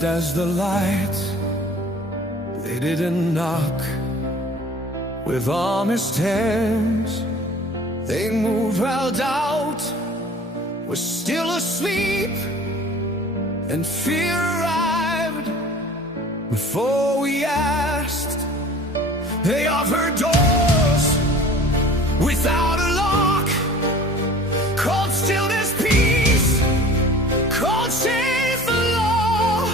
just as the light. They didn't knock with honest hands. They moved while doubt was still asleep, and fear arrived before we asked. They offered doors without a lock, called stillness peace, called change the law.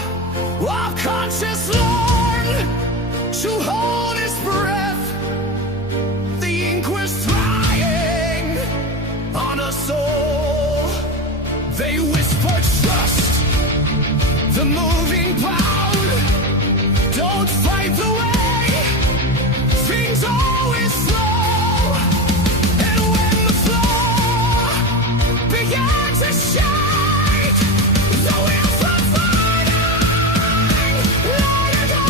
While conscious longed to hold his breath, the ink was drying on us all. They whispered trust, the moving bound. Don't fight the way, things always flow. And when the floor began to shake, the wheels were fighting, let it go.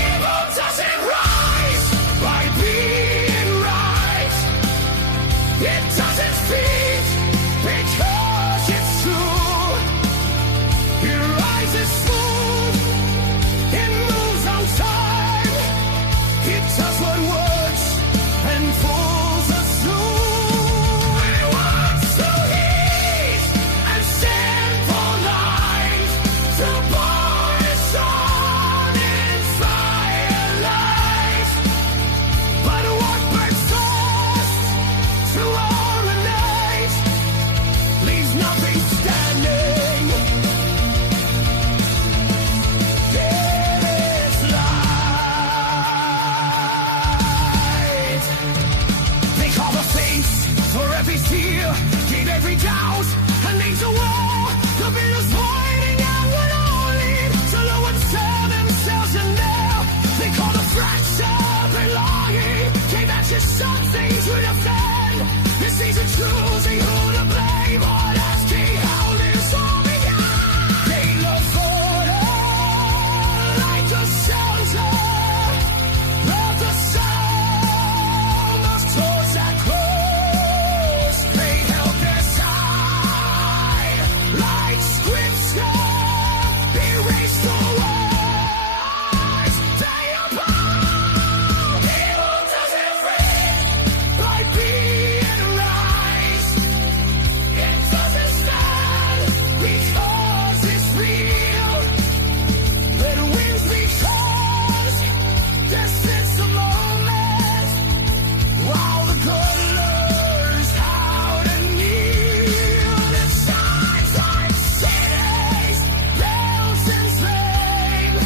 Evil doesn't rise by being right. It doesn't feed because it's true. It rises smooth, it moves on time. It does what works and pulls us through. It wants to heat and stand for light, to pour its on in firelight. But what burns first to urinate leaves nothing standing. There is light. They call the face for every tear, gave every doubt and leaves a wall. The bitters pointing out would all lead to no one sell themselves in there. They call the fracture belonging, gave at you something to defend. This season choosing who to blame on, asking how this all began. They love order like the shelter of the sound of toes that close. They held their side like scripture, erased the words they abhor. Evil doesn't free by being right. It doesn't stand because it's real. It wins because there's sense of moment, while the good learns how to kneel. It shines like cities, bells in flame,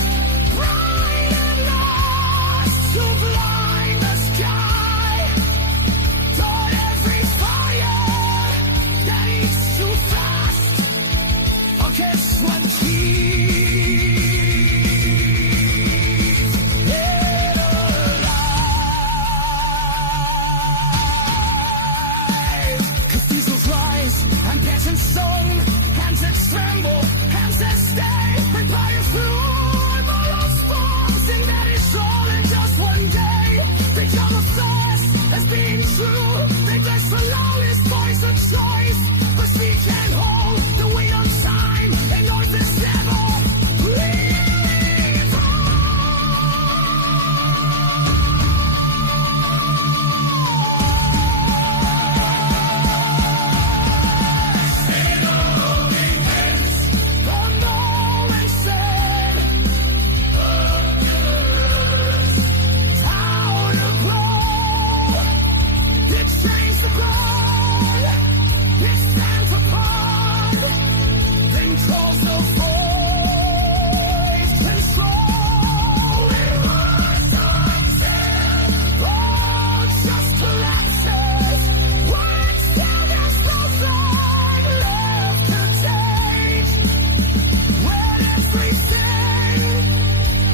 bright and lost to blind the sky. Thought every fire that eats too fast against what keeps it alive. Cathedrals rise and passion sown, hands that tremble, hands that stay, and fire through the storms, and that is all in just one day. They tell the thirst as being true. They bless the lawless voice of choice, but speech can't hold the weight of time. And north is devil. The moment said, how to grow. It changed the ground. It stands apart. Then draws the voice. Control. It runs until just collapses. One stillness frozen left to take. When everything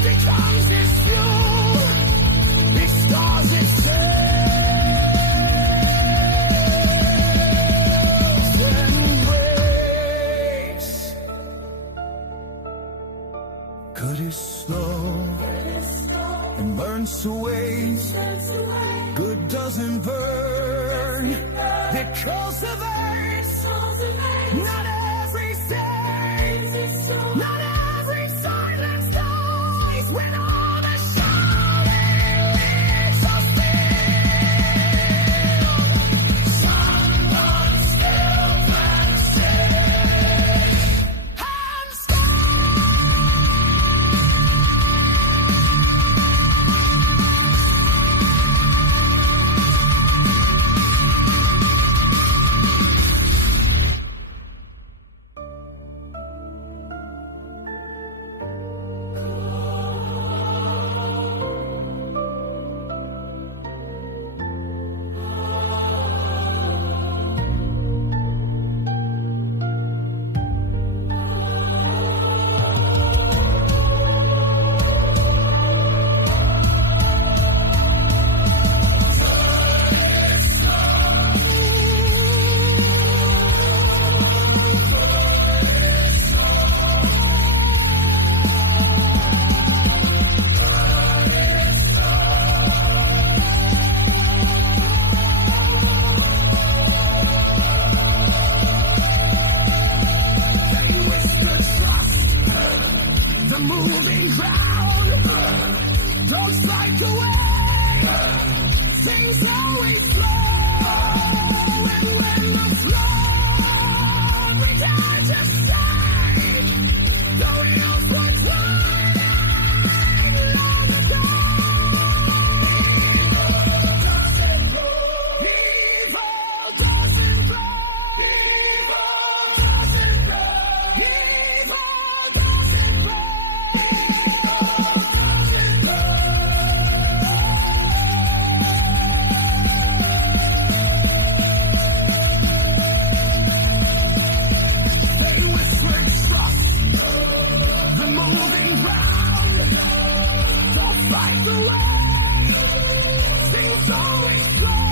becomes its fuel, it stars its and breaks. Good is slow and burns to waste. Good doesn't burn, it cultivates. Not everything, not Things always play.